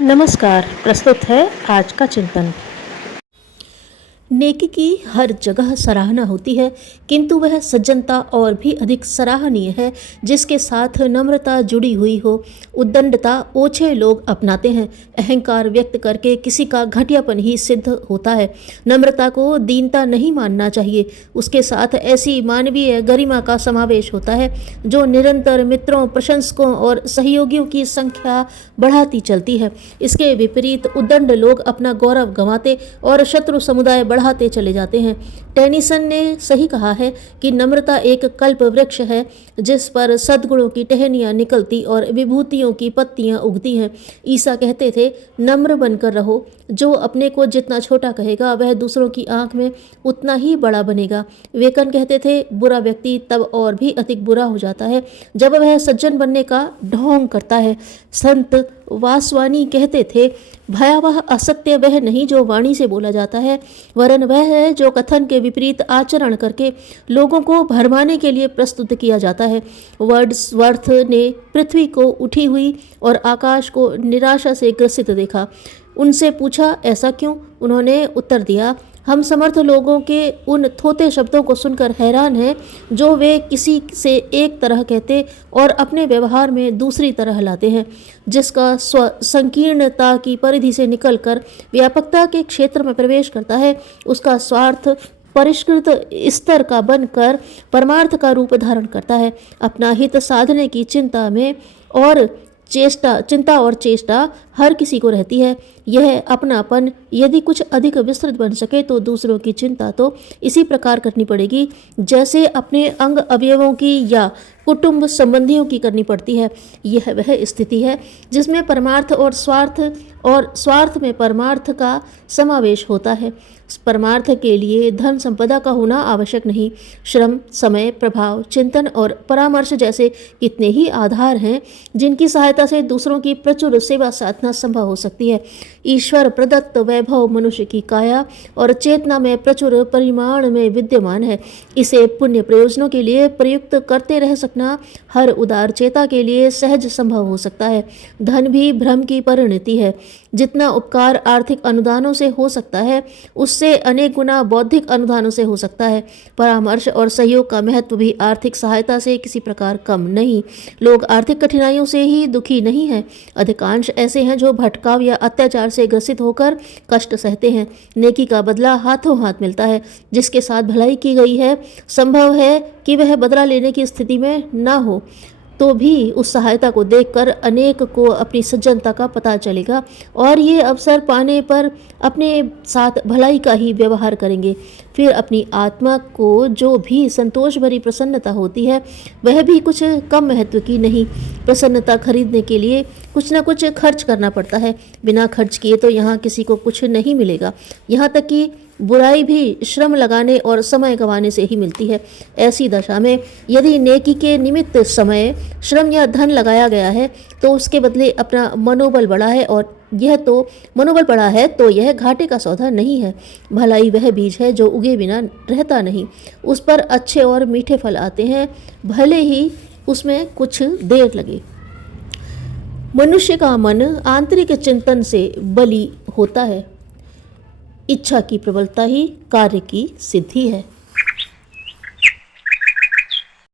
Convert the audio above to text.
नमस्कार। प्रस्तुत है आज का चिंतन। नेकी की हर जगह सराहना होती है, किंतु वह सज्जनता और भी अधिक सराहनीय है जिसके साथ नम्रता जुड़ी हुई हो। उद्दंडता ओछे लोग अपनाते हैं। अहंकार व्यक्त करके किसी का घटियापन ही सिद्ध होता है। नम्रता को दीनता नहीं मानना चाहिए। उसके साथ ऐसी मानवीय गरिमा का समावेश होता है जो निरंतर मित्रों, प्रशंसकों और सहयोगियों की संख्या बढ़ाती चलती है। इसके विपरीत उद्दंड लोग अपना गौरव गंवाते और शत्रु समुदाय बढ़ाते चले जाते हैं। टेनिसन ने सही कहा है कि नम्रता एक कल्प वृक्ष है जिस पर सद्गुणों की टहनियाँ निकलती और विभूतियों की पत्तियाँ उगती हैं। ईसा कहते थे, नम्र बनकर रहो। जो अपने को जितना छोटा कहेगा वह दूसरों की आंख में उतना ही बड़ा बनेगा। विवेकानंद कहते थे, बुरा व्यक्ति तब और भी अधिक बुरा हो जाता है जब वह सज्जन बनने का ढोंग करता है। संत वासवानी कहते थे, भयावह असत्य वह नहीं जो वाणी से बोला जाता है, वरन वह है जो कथन के विपरीत आचरण करके लोगों को भरमाने के लिए प्रस्तुत किया जाता है। वर्ड्सवर्थ ने पृथ्वी को उठी हुई और आकाश को निराशा से ग्रसित देखा। उनसे पूछा, ऐसा क्यों? उन्होंने उत्तर दिया, हम समर्थ लोगों के उन थोथे शब्दों को सुनकर हैरान हैं जो वे किसी से एक तरह कहते और अपने व्यवहार में दूसरी तरह लाते हैं, जिसका स्व संकीर्णता की परिधि से निकलकर व्यापकता के क्षेत्र में प्रवेश करता है। उसका स्वार्थ परिष्कृत स्तर का बनकर परमार्थ का रूप धारण करता है। अपना हित साधने की चिंता और चेष्टा हर किसी को रहती है। यह अपनापन यदि कुछ अधिक विस्तृत बन सके तो दूसरों की चिंता तो इसी प्रकार करनी पड़ेगी जैसे अपने अंग अवयवों की या कुटुंब संबंधियों की करनी पड़ती है। यह वह स्थिति है जिसमें परमार्थ और स्वार्थ में परमार्थ का समावेश होता है। परमार्थ के लिए धन संपदा का होना आवश्यक नहीं। श्रम, समय, प्रभाव, चिंतन और परामर्श जैसे कितने ही आधार हैं जिनकी सहायता से दूसरों की प्रचुर सेवा साधना संभव हो सकती है। ईश्वर प्रदत्त वैभव मनुष्य की काया और चेतना में प्रचुर परिमाण में विद्यमान है। इसे पुण्य प्रयोजनों के लिए प्रयुक्त करते रह सकना हर उदार चेता के लिए सहज संभव हो सकता है। धन भी भ्रम की परिणति है। जितना उपकार आर्थिक अनुदानों से हो सकता है उससे अनेक गुना बौद्धिक अनुदानों से हो सकता है। परामर्श और सहयोग का महत्व भी आर्थिक सहायता से किसी प्रकार कम नहीं। लोग आर्थिक कठिनाइयों से ही दुखी नहीं हैं। अधिकांश ऐसे हैं जो भटकाव या अत्याचार से ग्रसित होकर कष्ट सहते हैं। नेकी का बदला हाथों हाथ मिलता है। जिसके साथ भलाई की गई है संभव है कि वह बदला लेने की स्थिति में न हो, तो भी उस सहायता को देखकर अनेक को अपनी सज्जनता का पता चलेगा और ये अवसर पाने पर अपने साथ भलाई का ही व्यवहार करेंगे। फिर अपनी आत्मा को जो भी संतोष भरी प्रसन्नता होती है वह भी कुछ कम महत्व की नहीं। प्रसन्नता खरीदने के लिए कुछ न कुछ खर्च करना पड़ता है। बिना खर्च किए तो यहाँ किसी को कुछ नहीं मिलेगा। यहाँ तक कि बुराई भी श्रम लगाने और समय गंवाने से ही मिलती है। ऐसी दशा में यदि नेकी के निमित्त समय, श्रम या धन लगाया गया है तो उसके बदले अपना मनोबल बढ़ा है और यह घाटे का सौदा नहीं है। भलाई वह बीज है जो उगे बिना रहता नहीं। उस पर अच्छे और मीठे फल आते हैं, भले ही उसमें कुछ देर लगे। मनुष्य का मन आंतरिक चिंतन से बली होता है। इच्छा की प्रबलता ही कार्य की सिद्धि है।